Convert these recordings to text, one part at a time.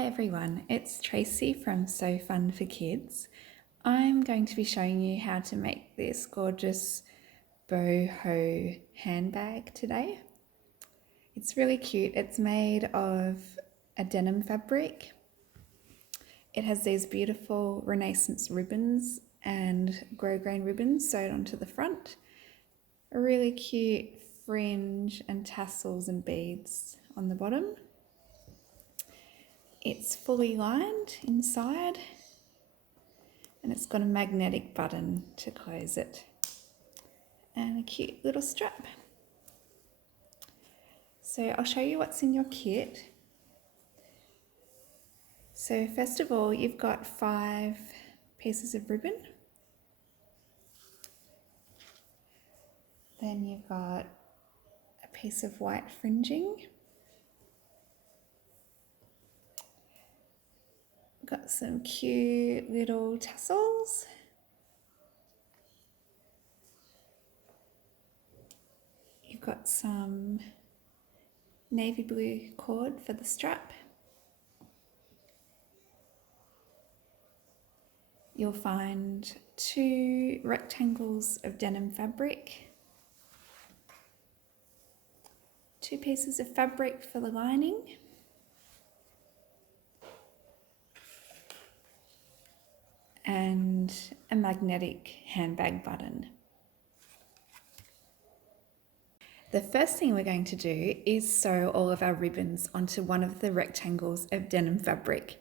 Hi everyone, it's Tracy from So Fun for Kids. I'm going to be showing you how to make this gorgeous boho handbag today. It's really cute. It's made of a denim fabric. It has these beautiful Renaissance ribbons and grosgrain ribbons sewed onto the front. A really cute fringe and tassels and beads on the bottom. It's fully lined inside and it's got a magnetic button to close it and a cute little strap. So I'll show you what's in your kit. So first of all, you've got 5 pieces of ribbon. Then you've got a piece of white fringing. Got some cute little tassels. You've got some navy blue cord for the strap. You'll find 2 rectangles of denim fabric, 2 pieces of fabric for the lining, and a magnetic handbag button. The first thing we're going to do is sew all of our ribbons onto one of the rectangles of denim fabric.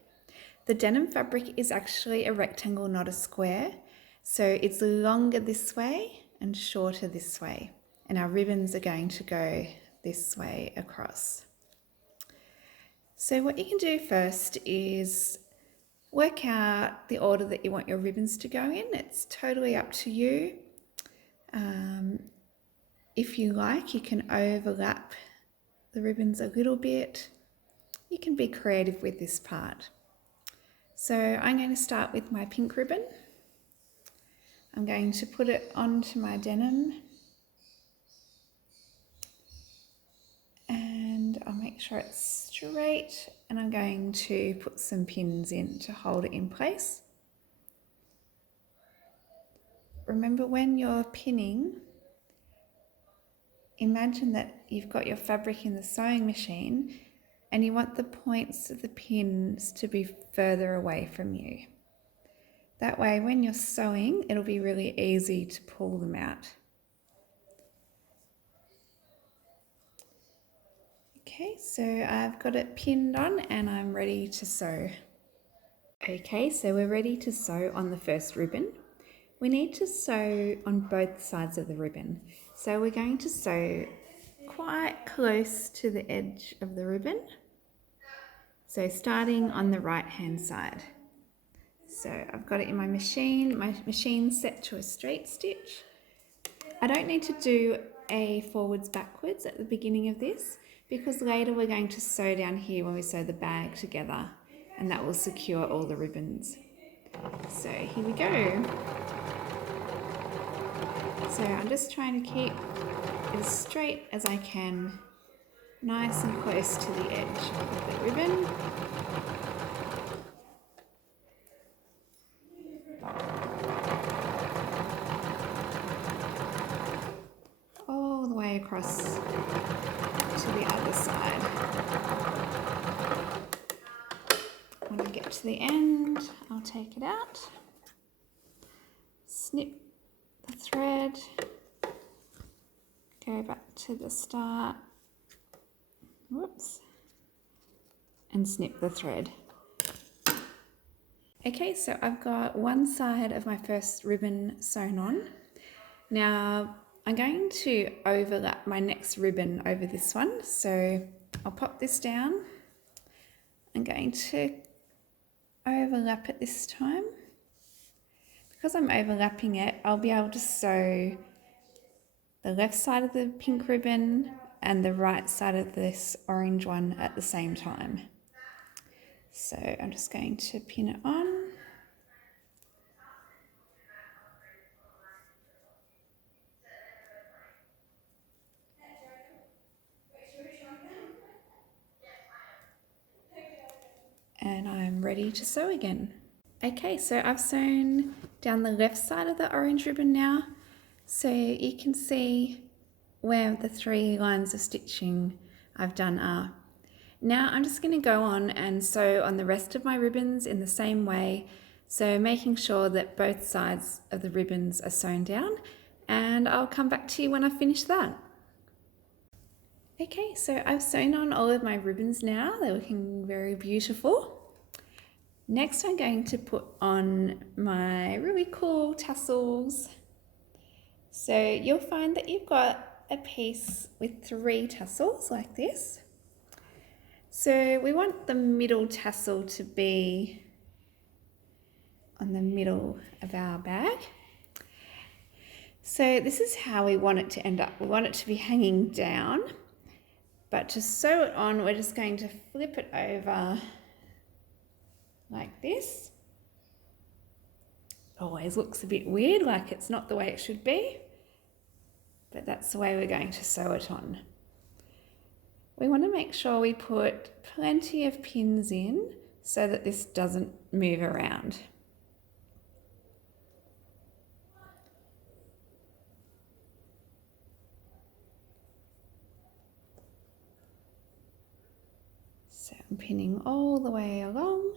The denim fabric is actually a rectangle, not a square, so it's longer this way and shorter this way, and our ribbons are going to go this way across. So what you can do first is work out the order that you want your ribbons to go in. It's totally up to you. If you like, you can overlap the ribbons a little bit. You can be creative with this part. So I'm going to start with my pink ribbon. I'm going to put it onto my denim and I'll make sure it's straight, and I'm going to put some pins in to hold it in place. Remember, when you're pinning, imagine that you've got your fabric in the sewing machine and you want the points of the pins to be further away from you. That way, when you're sewing, it'll be really easy to pull them out. Okay, so I've got it pinned on and I'm ready to sew. Okay, so we're ready to sew on the first ribbon. We need to sew on both sides of the ribbon. So we're going to sew quite close to the edge of the ribbon. So starting on the right hand side. So I've got it in my machine's set to a straight stitch. I don't need to do a forwards backwards at the beginning of this, because later we're going to sew down here when we sew the bag together, and that will secure all the ribbons. So here we go. So I'm just trying to keep as straight as I can, nice and close to the edge of the ribbon. All the way across to the other side. When I get to the end, I'll take it out, snip the thread, go back to the start, whoops, and snip the thread. Okay, so I've got one side of my first ribbon sewn on. Now I'm going to overlap my next ribbon over this one. So I'll pop this down. I'm going to overlap it this time. Because I'm overlapping it, I'll be able to sew the left side of the pink ribbon and the right side of this orange one at the same time. So I'm just going to pin it on. and I'm ready to sew again. Okay, so I've sewn down the left side of the orange ribbon now, so you can see where the 3 lines of stitching I've done are. Now I'm just going to go on and sew on the rest of my ribbons in the same way, so making sure that both sides of the ribbons are sewn down, and I'll come back to you when I finish that. Okay, so I've sewn on all of my ribbons now. They're looking very beautiful. Next I'm going to put on my really cool tassels. So you'll find that you've got a piece with 3 tassels like this. So we want the middle tassel to be on the middle of our bag. So this is how we want it to end up. We want it to be hanging down, but to sew it on, we're just going to flip it over like this. Always looks a bit weird, like it's not the way it should be, but that's the way we're going to sew it on. We want to make sure we put plenty of pins in so that this doesn't move around. So I'm pinning all the way along.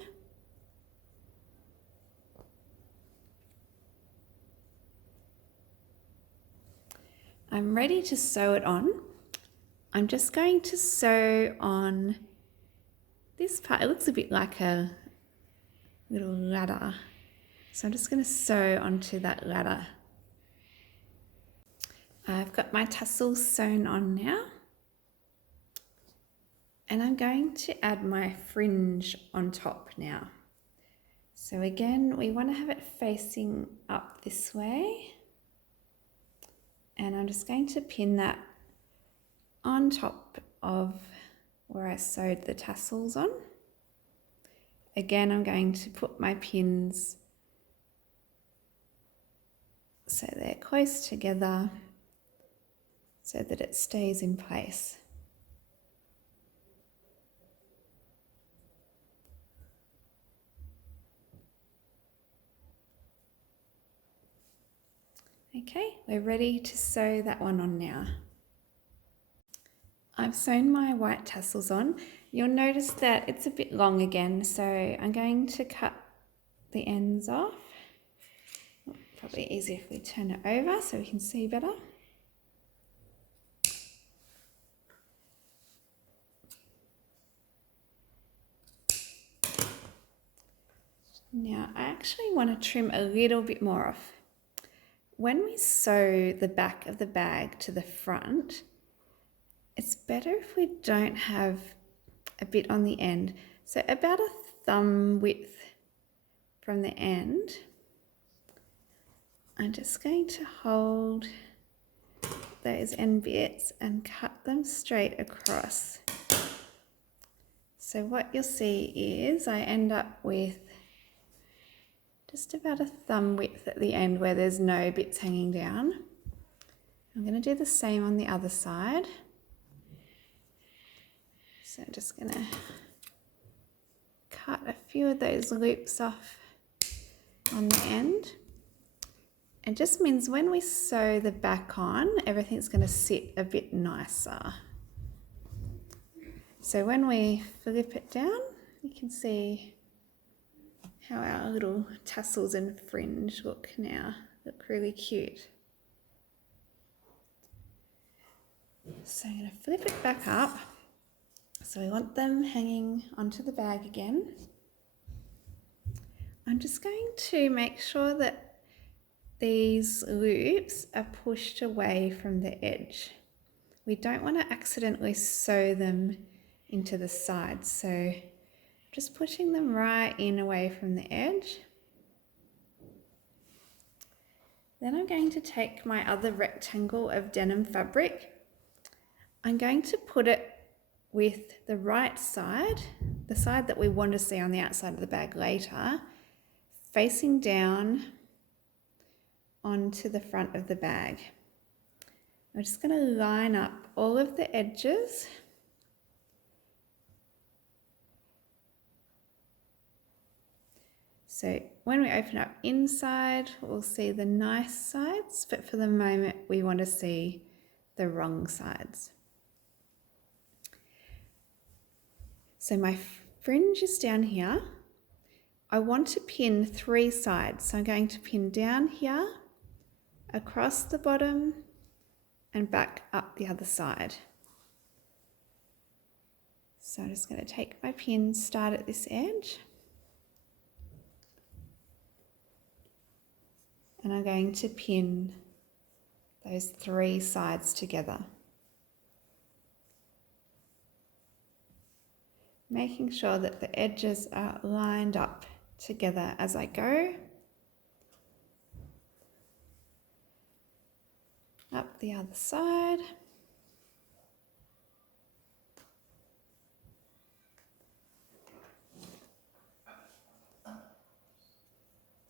I'm ready to sew it on. I'm just going to sew on this part. It looks a bit like a little ladder. So I'm just going to sew onto that ladder. I've got my tassels sewn on now. And I'm going to add my fringe on top now. So again, we want to have it facing up this way. And I'm just going to pin that on top of where I sewed the tassels on. Again, I'm going to put my pins so they're close together so that it stays in place. Okay, we're ready to sew that one on now. I've sewn my white tassels on. You'll notice that it's a bit long again, so I'm going to cut the ends off. Probably easier if we turn it over so we can see better. Now I actually want to trim a little bit more off. When we sew the back of the bag to the front, it's better if we don't have a bit on the end. So about a thumb width from the end. I'm just going to hold those end bits and cut them straight across. So what you'll see is I end up with just about a thumb width at the end where there's no bits hanging down. I'm going to do the same on the other side. So I'm just going to cut a few of those loops off on the end. It just means when we sew the back on, everything's going to sit a bit nicer. So when we flip it down, you can see how our little tassels and fringe look now. Look really cute. So I'm going to flip it back up. So we want them hanging onto the bag again. I'm just going to make sure that these loops are pushed away from the edge. We don't want to accidentally sew them into the sides, so just pushing them right in away from the edge. Then I'm going to take my other rectangle of denim fabric. I'm going to put it with the right side, the side that we want to see on the outside of the bag later, facing down onto the front of the bag. I'm just going to line up all of the edges So when we open up inside, we'll see the nice sides, but for the moment we want to see the wrong sides. So my fringe is down here. I want to pin 3 sides. So I'm going to pin down here, across the bottom, and back up the other side. So I'm just going to take my pin, start at this edge, and I'm going to pin those 3 sides together. Making sure that the edges are lined up together as I go. Up the other side.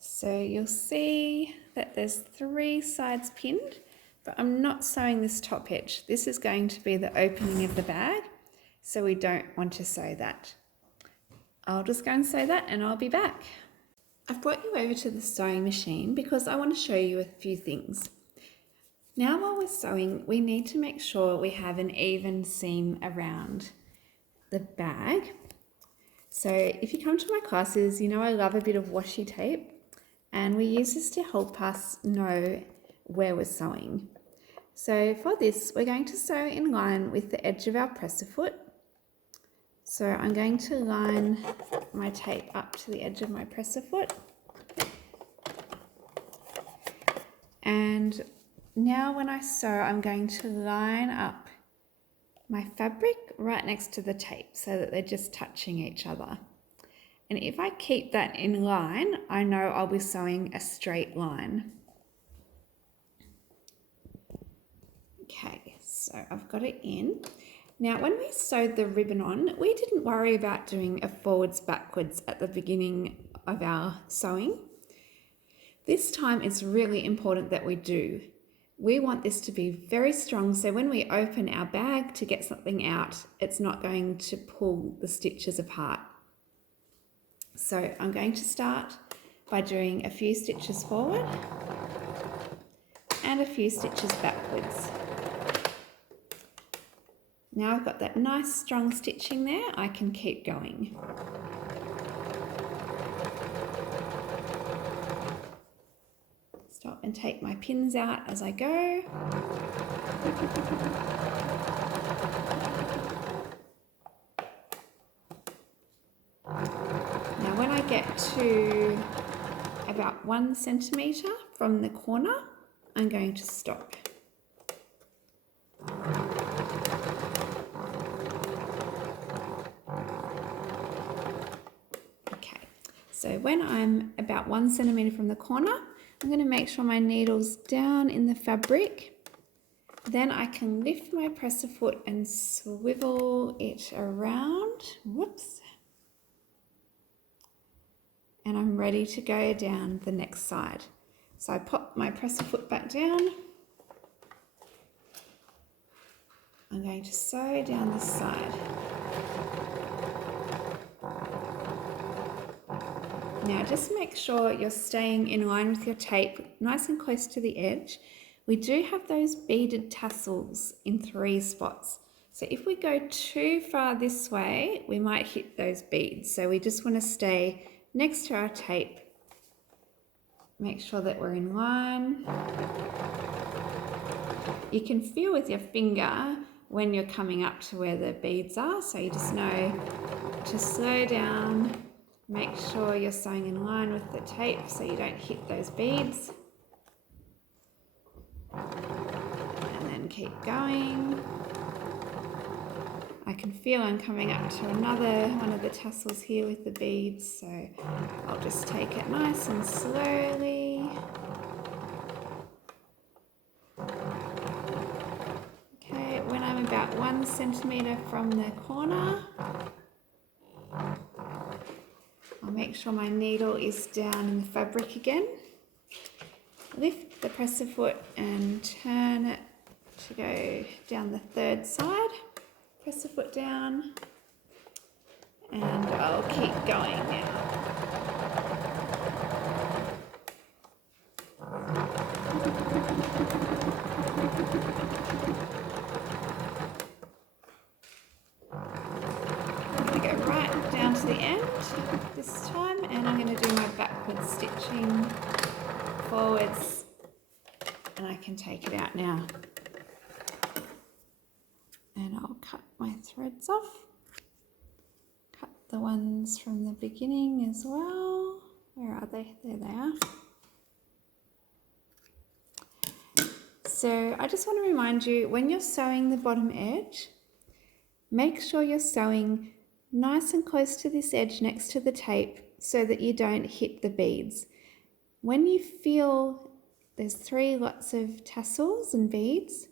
So you'll see that there's 3 sides pinned, but I'm not sewing this top edge. This is going to be the opening of the bag, so we don't want to sew that. I'll just go and sew that and I'll be back. I've brought you over to the sewing machine because I want to show you a few things. Now while we're sewing, we need to make sure we have an even seam around the bag. So if you come to my classes, you know I love a bit of washi tape, and we use this to help us know where we're sewing. So for this, we're going to sew in line with the edge of our presser foot. So I'm going to line my tape up to the edge of my presser foot. And now when I sew, I'm going to line up my fabric right next to the tape so that they're just touching each other. And if I keep that in line, I know I'll be sewing a straight line. Okay, so I've got it in. Now, when we sewed the ribbon on, we didn't worry about doing a forwards backwards at the beginning of our sewing. This time it's really important that we do. We want this to be very strong, so when we open our bag to get something out, it's not going to pull the stitches apart. So I'm going to start by doing a few stitches forward and a few stitches backwards. Now I've got that nice strong stitching there, I can keep going. Stop and take my pins out as I go. Now when I get to about 1 centimetre from the corner, I'm going to stop. Okay, so when I'm about 1 centimetre from the corner, I'm going to make sure my needle's down in the fabric. Then I can lift my presser foot and swivel it around. Whoops. And I'm ready to go down the next side. So I pop my presser foot back down. I'm going to sew down this side. Now just make sure you're staying in line with your tape, nice and close to the edge. We do have those beaded tassels in 3 spots. So if we go too far this way, we might hit those beads. So we just want to stay next to our tape. Make sure that we're in line. You can feel with your finger when you're coming up to where the beads are, so you just know to slow down. Make sure you're sewing in line with the tape so you don't hit those beads. And then keep going. I can feel I'm coming up to another one of the tassels here with the beads, so I'll just take it nice and slowly. Okay, when I'm about 1 centimetre from the corner, I'll make sure my needle is down in the fabric again. Lift the presser foot and turn it to go down the 3rd side. Presser foot down, and I'll keep going now. this time, and I'm going to do my backward stitching forwards, and I can take it out now. And I'll cut my threads off. Cut the ones from the beginning as well. Where are they? There they are. So I just want to remind you, when you're sewing the bottom edge, make sure you're sewing nice and close to this edge next to the tape so that you don't hit the beads. When you feel there's 3 lots of tassels and beads,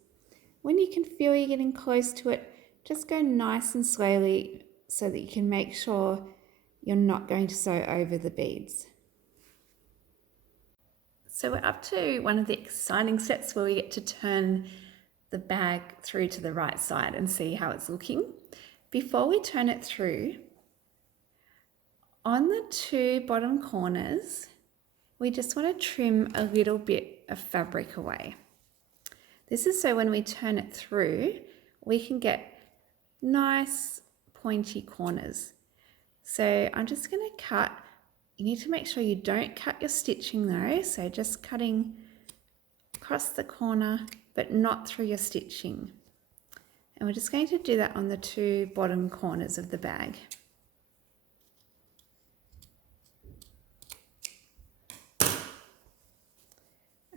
when you can feel you're getting close to it, just go nice and slowly so that you can make sure you're not going to sew over the beads. So we're up to one of the exciting steps where we get to turn the bag through to the right side and see how it's looking. Before we turn it through, on the 2 bottom corners, we just want to trim a little bit of fabric away. This is so when we turn it through, we can get nice pointy corners. So I'm just going to cut. You need to make sure you don't cut your stitching though, so just cutting across the corner but not through your stitching. And we're just going to do that on the 2 bottom corners of the bag.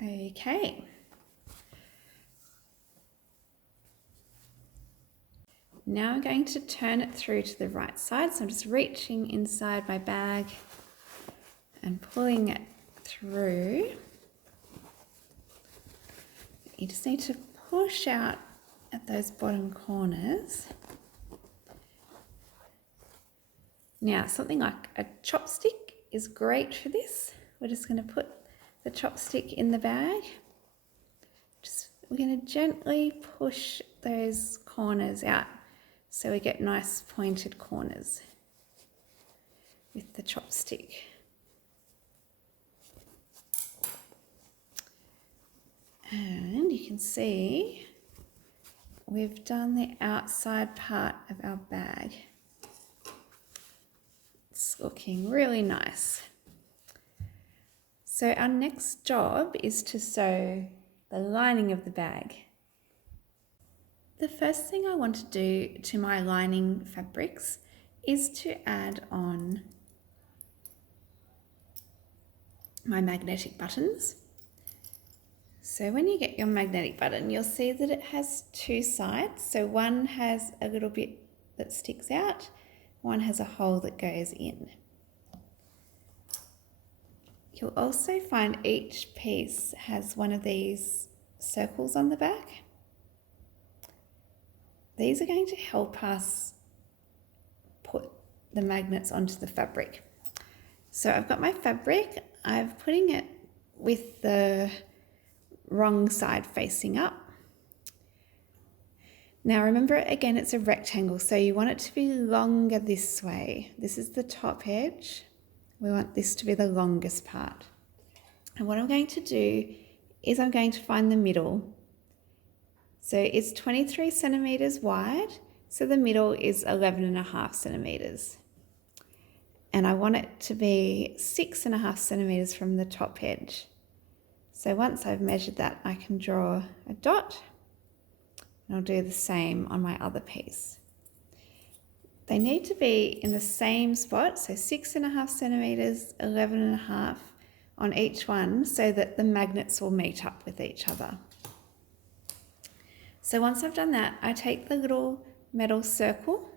Okay. Now I'm going to turn it through to the right side. So I'm just reaching inside my bag and pulling it through. You just need to push out at those bottom corners. Now, something like a chopstick is great for this. We're just going to put the chopstick in the bag. We're going to gently push those corners out so we get nice pointed corners with the chopstick. And you can see we've done the outside part of our bag. It's looking really nice. So our next job is to sew the lining of the bag. The first thing I want to do to my lining fabrics is to add on my magnetic buttons. So when you get your magnetic button, you'll see that it has 2 sides. So one has a little bit that sticks out, one has a hole that goes in. You'll also find each piece has one of these circles on the back. These are going to help us put the magnets onto the fabric. So I've got my fabric, I'm putting it with the wrong side facing up. Now remember, again, it's a rectangle, so you want it to be longer this way. This is the top edge. We want this to be the longest part. And what I'm going to do is I'm going to find the middle. So it's 23 centimeters wide, so the middle is 11.5 centimeters. And I want it to be 6.5 centimeters from the top edge. So once I've measured that, I can draw a dot, and I'll do the same on my other piece. They need to be in the same spot, so 6.5 centimeters, 11.5 on each one, so that the magnets will meet up with each other. So once I've done that, I take the little metal circle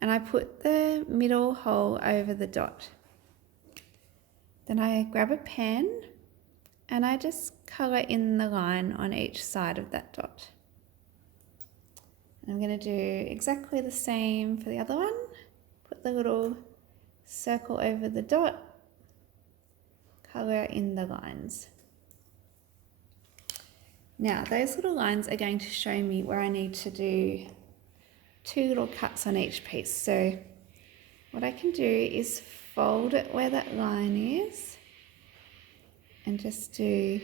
and I put the middle hole over the dot. Then I grab a pen and I just colour in the line on each side of that dot. I'm going to do exactly the same for the other one. Put the little circle over the dot, colour in the lines. Now those little lines are going to show me where I need to do 2 little cuts on each piece. So what I can do is fold it where that line is and just do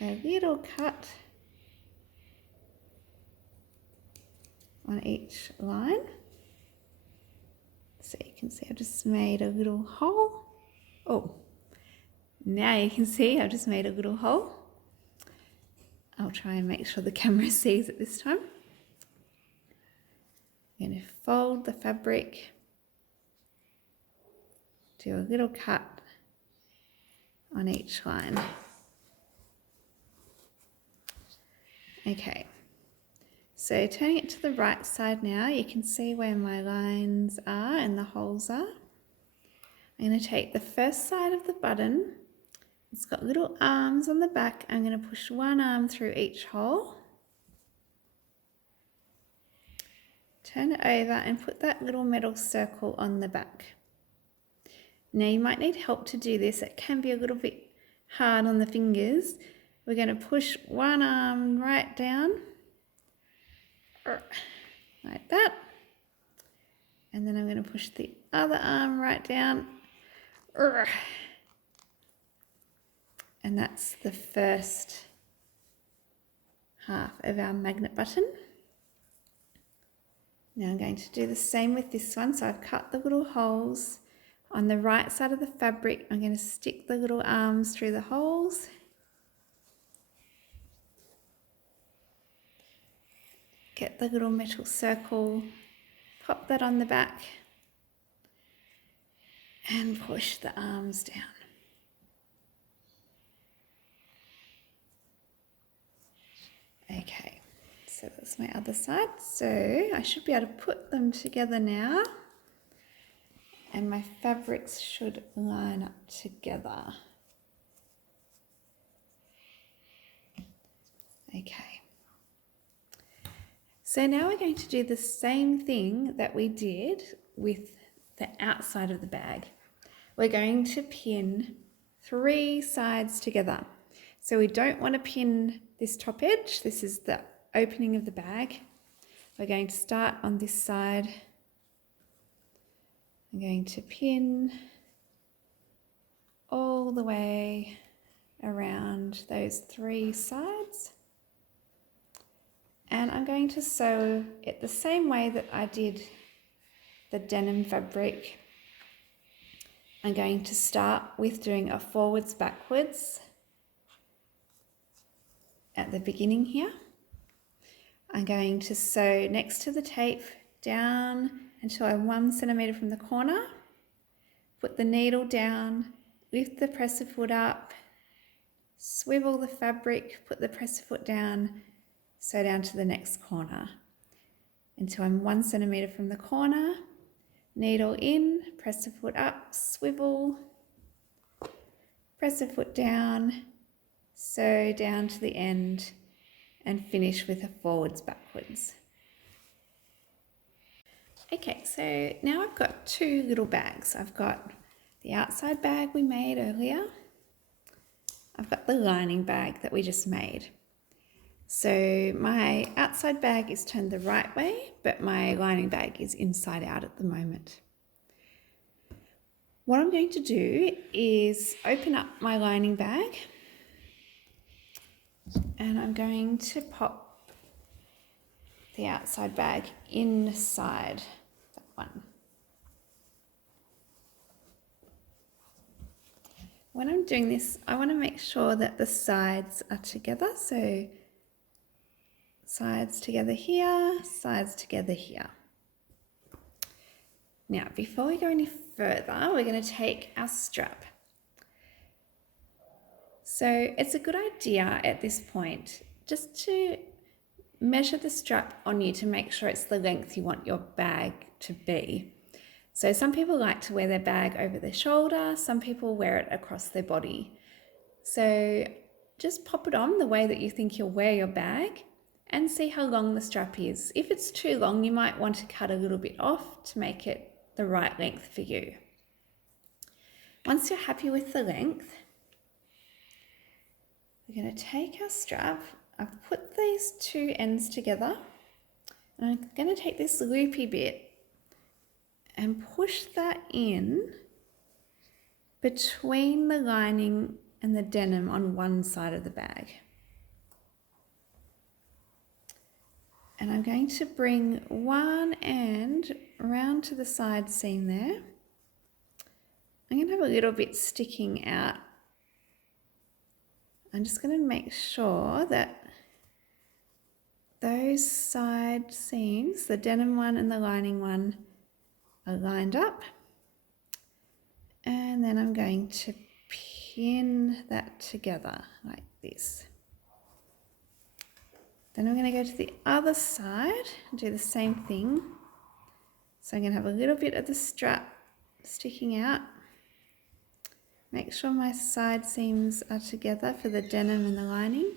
a little cut on each line. So you can see I've just made a little hole. Oh, now you can see I've just made a little hole. I'll try and make sure the camera sees it this time. I'm going to fold the fabric, do a little cut on each line. Okay, so turning it to the right side now, you can see where my lines are and the holes are. I'm going to take the first side of the button. It's got little arms on the back. I'm going to push one arm through each hole. Turn it over and put that little metal circle on the back. Now you might need help to do this. It can be a little bit hard on the fingers. We're going to push one arm right down, like that. And then I'm going to push the other arm right down. And that's the first half of our magnet button. Now I'm going to do the same with this one. So I've cut the little holes. On the right side of the fabric, I'm going to stick the little arms through the holes. Get the little metal circle, pop that on the back, and push the arms down. Okay, so that's my other side. So I should be able to put them together now, and my fabrics should line up together. Okay. So now we're going to do the same thing that we did with the outside of the bag. We're going to pin 3 sides together. So we don't want to pin this top edge. This is the opening of the bag. We're going to start on this side. I'm going to pin all the way around those 3 sides. And I'm going to sew it the same way that I did the denim fabric. I'm going to start with doing a forwards backwards at the beginning here. I'm going to sew next to the tape down until I'm 1 centimetre from the corner. Put the needle down, lift the presser foot up, swivel the fabric, put the presser foot down, sew down to the next corner until I'm 1 centimetre from the corner. Needle in, presser foot up, swivel, presser foot down, sew down to the end, and finish with a forwards backwards. Okay, so now I've got 2 little bags. I've got the outside bag we made earlier. I've got the lining bag that we just made. So my outside bag is turned the right way, but my lining bag is inside out at the moment. What I'm going to do is open up my lining bag, and I'm going to pop the outside bag inside that one. When I'm doing this, I want to make sure that the sides are together. So sides together here, sides together here. Now, before we go any further, we're going to take our strap. So it's a good idea at this point just to measure the strap on you to make sure it's the length you want your bag to be. So some people like to wear their bag over their shoulder, some people wear it across their body. So just pop it on the way that you think you'll wear your bag and see how long the strap is. If it's too long, you might want to cut a little bit off to make it the right length for you. Once you're happy with the length, we're going to take our strap. I've put these 2 ends together, and I'm going to take this loopy bit and push that in between the lining and the denim on one side of the bag. And I'm going to bring one end round to the side seam there. I'm going to have a little bit sticking out. I'm just going to make sure that those side seams, the denim one and the lining one, are lined up. And then I'm going to pin that together like this. Then I'm going to go to the other side and do the same thing. So I'm going to have a little bit of the strap sticking out. Make sure my side seams are together for the denim and the lining.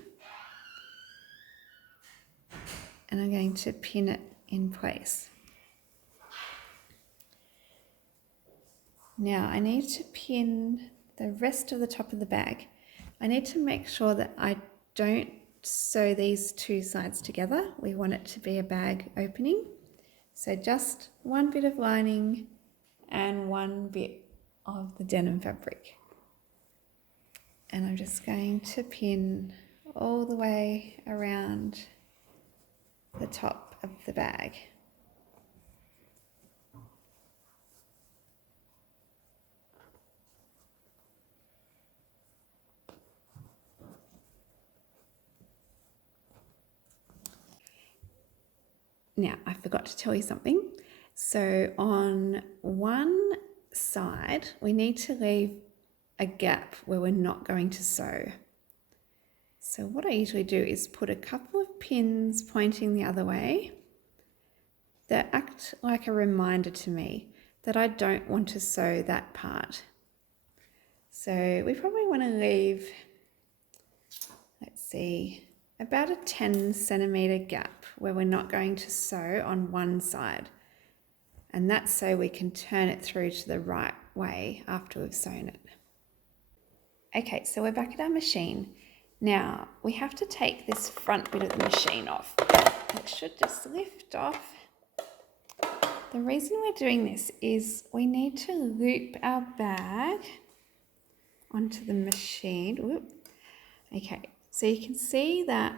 And I'm going to pin it in place. Now I need to pin the rest of the top of the bag. I need to make sure that I don't sew these two sides together. We want it to be a bag opening. So just one bit of lining and one bit of the denim fabric. And I'm just going to pin all the way around the top of the bag. Now, I forgot to tell you something. So on one side, we need to leave a gap where we're not going to sew. So what I usually do is put a couple of pins pointing the other way that act like a reminder to me that I don't want to sew that part. So we probably want to leave, let's see, about a 10 centimetre gap where we're not going to sew on one side. And that's so we can turn it through to the right way after we've sewn it. Okay, so we're back at our machine. Now we have to take this front bit of the machine off. It should just lift off. The reason we're doing this is we need to loop our bag onto the machine. Whoop. Okay, so you can see that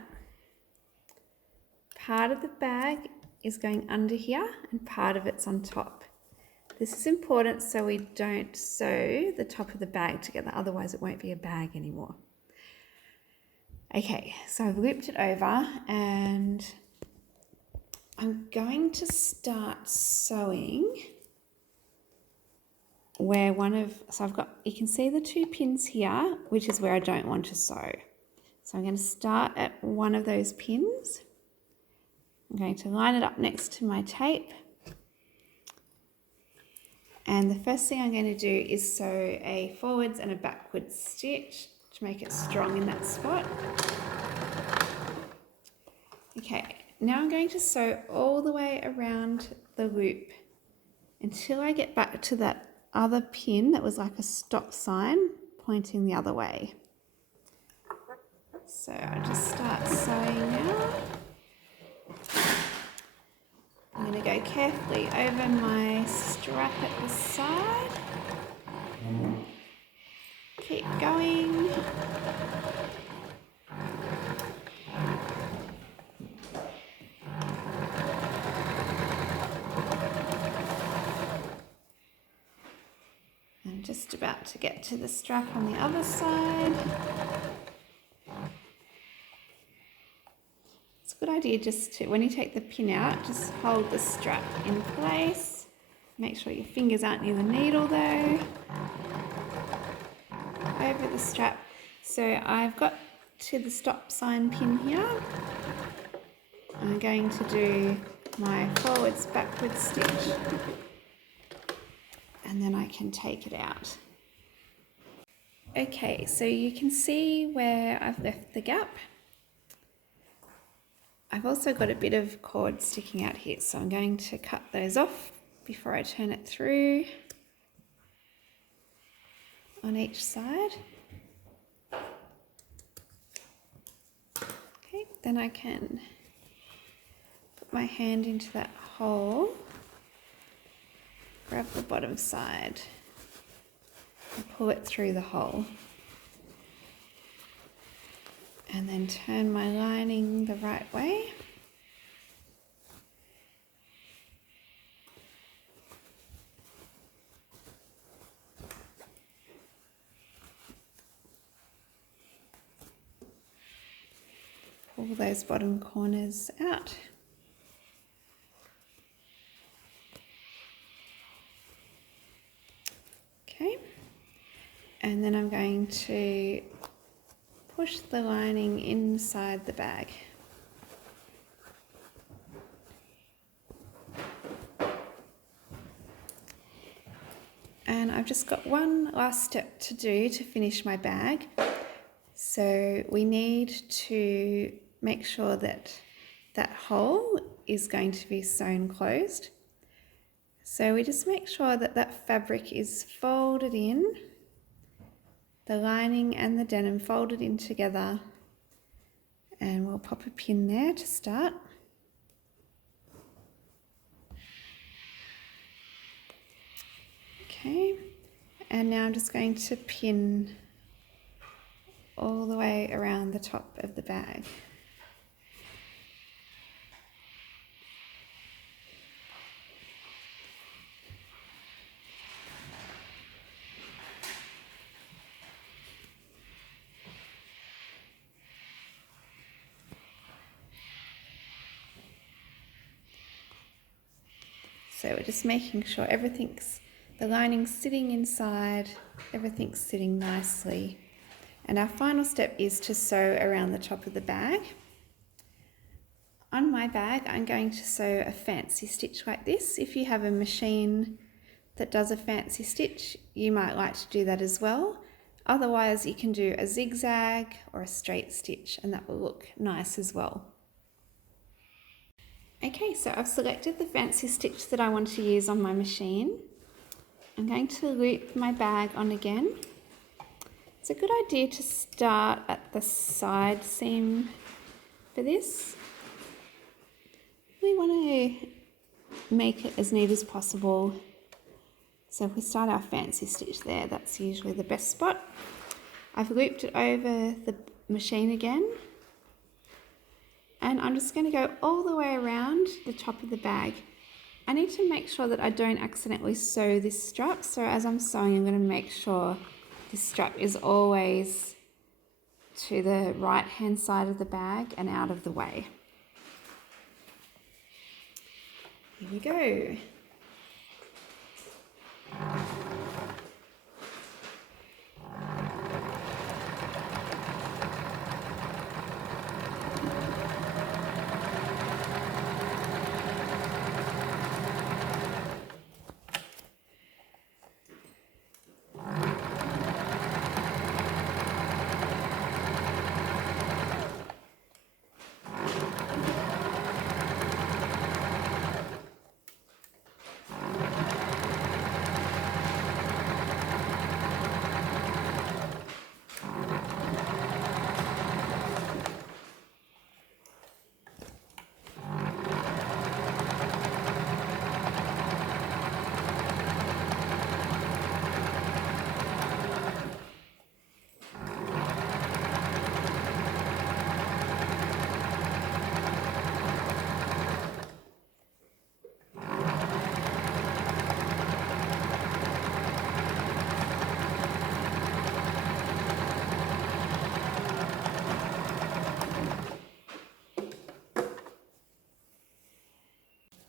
part of the bag is going under here and part of it's on top. This is important so we don't sew the top of the bag together, otherwise it won't be a bag anymore. Okay, so I've looped it over and I'm going to start sewing where you can see the two pins here, which is where I don't want to sew. So I'm going to start at one of those pins. I'm going to line it up next to my tape. And the first thing I'm going to do is sew a forwards and a backwards stitch to make it strong in that spot. Okay, now I'm going to sew all the way around the loop until I get back to that other pin that was like a stop sign pointing the other way. So I'll just start sewing now. I'm going to go carefully over my strap at the side. Keep going. I'm just about to get to the strap on the other side. It's a good idea just to, when you take the pin out, just hold the strap in place. Make sure your fingers aren't near the needle though. Over the strap. So I've got to the stop sign pin here. I'm going to do my forwards backwards stitch and then I can take it out. Okay, so you can see where I've left the gap. I've also got a bit of cord sticking out here, so I'm going to cut those off before I turn it through on each side. Okay, then I can put my hand into that hole, grab the bottom side and pull it through the hole. And then turn my lining the right way. pull those bottom corners out. Okay, and then I'm going to push the lining inside the bag. And I've just got one last step to do to finish my bag. So we need to make sure that that hole is going to be sewn closed. So we just make sure that that fabric is folded in, the lining and the denim folded in together, and we'll pop a pin there to start. Okay, and now I'm just going to pin all the way around the top of the bag. So we're just making sure the lining's sitting inside, everything's sitting nicely. And our final step is to sew around the top of the bag. On my bag, I'm going to sew a fancy stitch like this. If you have a machine that does a fancy stitch, you might like to do that as well. Otherwise, you can do a zigzag or a straight stitch, and that will look nice as well. Okay, so I've selected the fancy stitch that I want to use on my machine. I'm going to loop my bag on again. It's a good idea to start at the side seam for this. We want to make it as neat as possible. So if we start our fancy stitch there, that's usually the best spot. I've looped it over the machine again. And I'm just going to go all the way around the top of the bag. I need to make sure that I don't accidentally sew this strap. So as I'm sewing, I'm going to make sure this strap is always to the right hand side of the bag and out of the way. Here we go.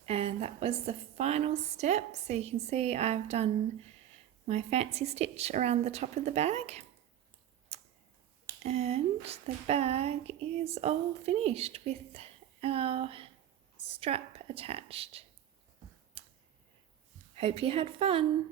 And that was the final step. So you can see I've done my fancy stitch around the top of the bag. And the bag is all finished with our strap attached. Hope you had fun.